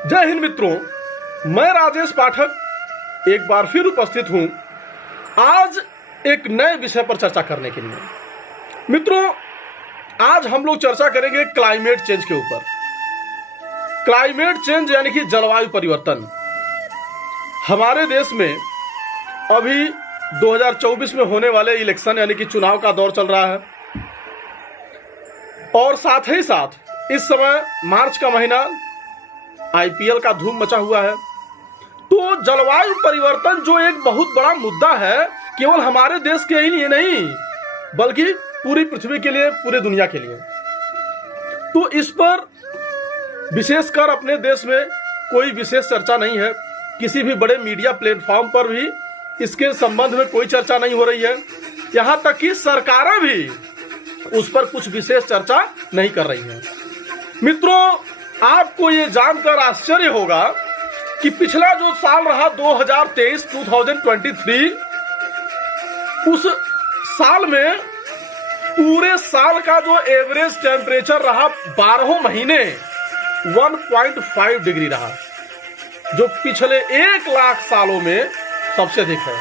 जय हिंद मित्रों, मैं राजेश पाठक एक बार फिर उपस्थित हूं आज एक नए विषय पर चर्चा करने के लिए। मित्रों, आज हम लोग चर्चा करेंगे क्लाइमेट चेंज के ऊपर। क्लाइमेट चेंज यानी कि जलवायु परिवर्तन। हमारे देश में अभी 2024 में होने वाले इलेक्शन यानी कि चुनाव का दौर चल रहा है और साथ ही साथ इस समय मार्च का महीना आईपीएल का धूम मचा हुआ है। तो जलवायु परिवर्तन जो एक बहुत बड़ा मुद्दा है, केवल हमारे देश के ही लिए नहीं बल्कि पूरी पृथ्वी के लिए, पूरी दुनिया के लिए। तो इस पर विशेषकर अपने देश में कोई विशेष चर्चा नहीं है। किसी भी बड़े मीडिया प्लेटफॉर्म पर भी इसके संबंध में कोई चर्चा नहीं हो रही है। यहां तक कि सरकारें भी उस पर कुछ विशेष चर्चा नहीं कर रही हैं। मित्रों, आपको ये जानकर आश्चर्य होगा कि पिछला जो साल रहा 2023 उस साल में पूरे साल का जो एवरेज टेम्परेचर रहा 12 महीने 1.5 डिग्री रहा, जो पिछले 1 लाख सालों में सबसे अधिक है।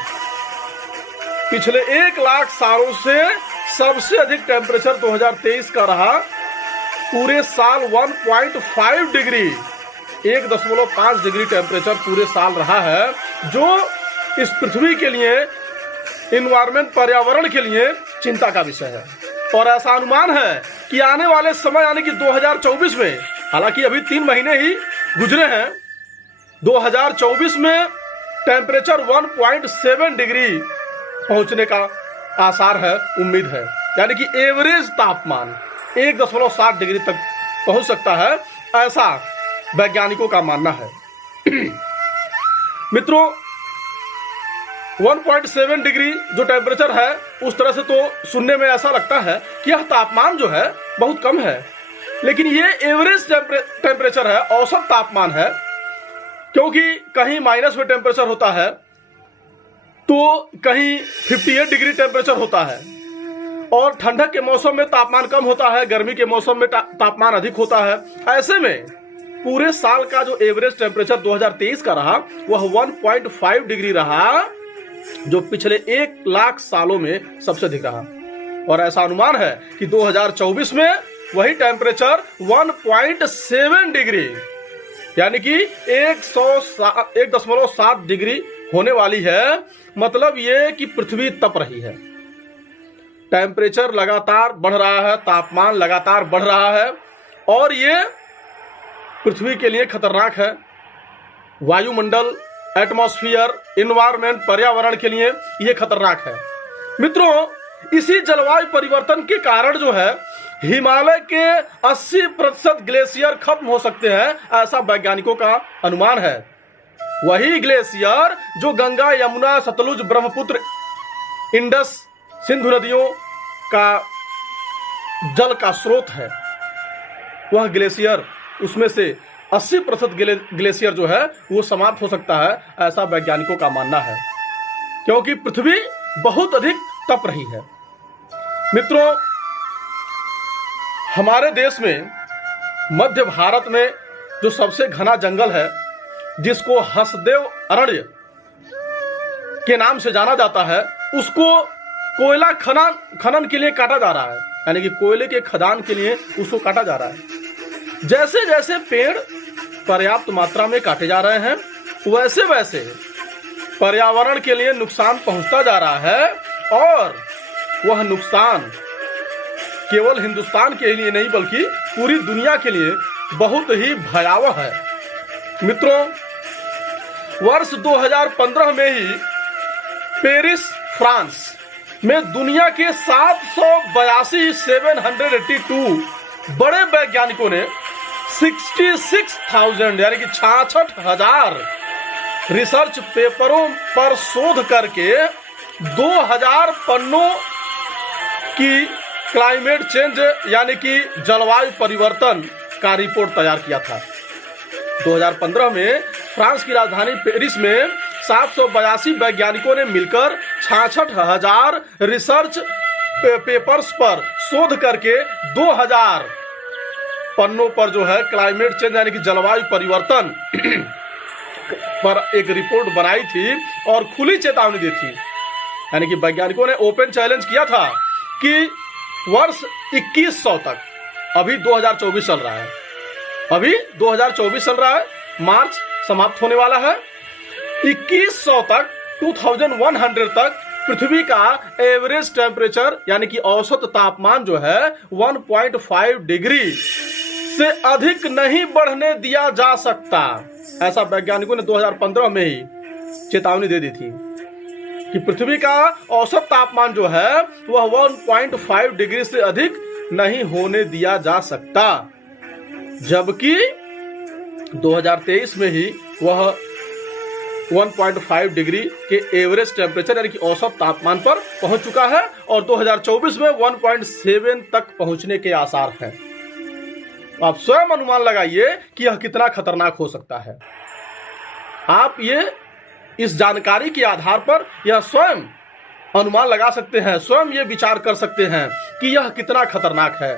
पिछले 1 लाख सालों से सबसे अधिक टेम्परेचर 2023 का रहा। पूरे साल 1.5 डिग्री 1.5 डिग्री टेम्परेचर पूरे साल रहा है, जो इस पृथ्वी के लिए, इन्वायरमेंट पर्यावरण के लिए चिंता का विषय है। और ऐसा अनुमान है कि आने वाले समय यानी कि 2024 में, हालांकि अभी 3 महीने ही गुजरे हैं, 2024 में टेम्परेचर 1.7 डिग्री पहुंचने का आसार है, उम्मीद है। यानी कि एवरेज तापमान 1.7 डिग्री तक पहुंच सकता है, ऐसा वैज्ञानिकों का मानना है। मित्रों, 1.7 डिग्री जो टेम्परेचर है, उस तरह से तो सुनने में ऐसा लगता है कि यह तापमान जो है बहुत कम है, लेकिन ये एवरेज टेम्परेचर है, औसत तापमान है। क्योंकि कहीं माइनस में टेम्परेचर होता है तो कहीं 58 डिग्री टेम्परेचर होता है, और ठंडक के मौसम में तापमान कम होता है, गर्मी के मौसम में तापमान अधिक होता है। ऐसे में पूरे साल का जो एवरेज टेम्परेचर 2023 का रहा वह 1.5 डिग्री रहा, जो पिछले 1 लाख सालों में सबसे अधिक रहा। और ऐसा अनुमान है कि 2024 में वही टेम्परेचर 1.7 डिग्री यानी कि 1.7 डिग्री होने वाली है। मतलब ये कि पृथ्वी तप रही है, टेम्परेचर लगातार बढ़ रहा है, तापमान लगातार बढ़ रहा है, और ये पृथ्वी के लिए खतरनाक है। वायुमंडल, एटमॉस्फेयर, इन्वायरमेंट, पर्यावरण के लिए ये खतरनाक है। मित्रों, इसी जलवायु परिवर्तन के कारण जो है हिमालय के 80% ग्लेशियर खत्म हो सकते हैं, ऐसा वैज्ञानिकों का अनुमान है। वही ग्लेशियर जो गंगा, यमुना, सतलुज, ब्रह्मपुत्र, इंडस, सिंधु नदियों का जल का स्रोत है, वह ग्लेशियर, उसमें से 80% ग्लेशियर जो है वो समाप्त हो सकता है, ऐसा वैज्ञानिकों का मानना है। क्योंकि पृथ्वी बहुत अधिक तप रही है। मित्रों, हमारे देश में मध्य भारत में जो सबसे घना जंगल है, जिसको हसदेव अरण्य के नाम से जाना जाता है, उसको कोयला खनन के लिए काटा जा रहा है। यानी कि कोयले के खदान के लिए उसको काटा जा रहा है। जैसे जैसे पेड़ पर्याप्त मात्रा में काटे जा रहे हैं, वैसे वैसे पर्यावरण के लिए नुकसान पहुंचता जा रहा है, और वह नुकसान केवल हिंदुस्तान के लिए नहीं बल्कि पूरी दुनिया के लिए बहुत ही भयावह है। मित्रों, वर्ष 2015 में ही पेरिस, फ्रांस में दुनिया के 782 बड़े वैज्ञानिकों ने 66,000 यानी कि 66,000 रिसर्च पेपरों पर शोध करके 2000 पन्नों की क्लाइमेट चेंज यानी कि जलवायु परिवर्तन का रिपोर्ट तैयार किया था। 2015 में फ्रांस की राजधानी पेरिस में 782 वैज्ञानिकों ने मिलकर 66,000 रिसर्च पेपर्स पर शोध करके 2000 पन्नों पर जो है क्लाइमेट चेंज यानी कि जलवायु परिवर्तन पर एक रिपोर्ट बनाई थी और खुली चेतावनी दी थी। यानी कि वैज्ञानिकों ने ओपन चैलेंज किया था कि वर्ष 2100 तक, अभी 2024 चल रहा है, अभी 2024 चल रहा है, मार्च समाप्त होने वाला है, 2100 तक 2100 तक पृथ्वी का एवरेज टेम्परेचर यानी कि औसत तापमान जो है 1.5 डिग्री से अधिक नहीं बढ़ने दिया जा सकता। ऐसा वैज्ञानिकों ने 2015 में ही चेतावनी दे दी थी कि पृथ्वी का औसत तापमान जो है वह 1.5 डिग्री से अधिक नहीं होने दिया जा सकता, जबकि 2023 में ही वह 1.5 डिग्री के एवरेज टेम्परेचर यानी कि औसत तापमान पर पहुंच चुका है और 2024 में 1.7 तक पहुंचने के आसार हैं। आप स्वयं अनुमान लगाइए कि यह कितना खतरनाक हो सकता है। आप ये इस जानकारी के आधार पर यह स्वयं अनुमान लगा सकते हैं, स्वयं ये विचार कर सकते हैं कि यह कितना खतरनाक है।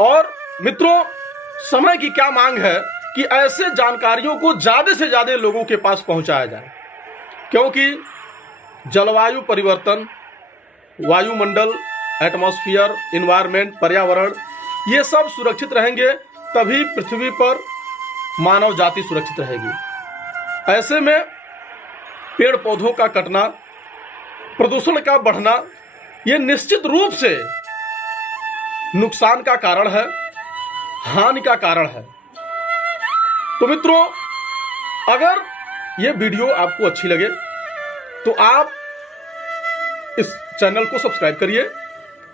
और मित्रों, समय की क्या मांग है कि ऐसे जानकारियों को ज्यादा से ज्यादा लोगों के पास पहुंचाया जाए, क्योंकि जलवायु परिवर्तन, वायुमंडल, एटमॉस्फेयर, एनवायरमेंट, पर्यावरण, ये सब सुरक्षित रहेंगे तभी पृथ्वी पर मानव जाति सुरक्षित रहेगी। ऐसे में पेड़ पौधों का कटना, प्रदूषण का बढ़ना, ये निश्चित रूप से नुकसान का कारण है, हानि का कारण है। तो मित्रों, अगर ये वीडियो आपको अच्छी लगे तो आप इस चैनल को सब्सक्राइब करिए,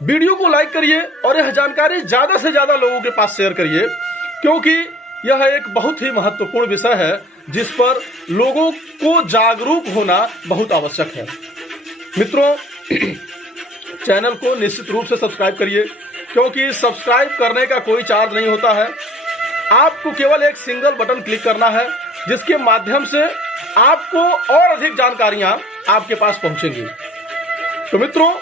वीडियो को लाइक करिए और यह जानकारी ज्यादा से ज्यादा लोगों के पास शेयर करिए, क्योंकि यह एक बहुत ही महत्वपूर्ण विषय है जिस पर लोगों को जागरूक होना बहुत आवश्यक है। मित्रों, चैनल को निश्चित रूप से सब्सक्राइब करिए, क्योंकि सब्सक्राइब करने का कोई चार्ज नहीं होता है। आपको केवल एक सिंगल बटन क्लिक करना है जिसके माध्यम से आपको और अधिक जानकारियां आपके पास पहुंचेंगी। तो मित्रों,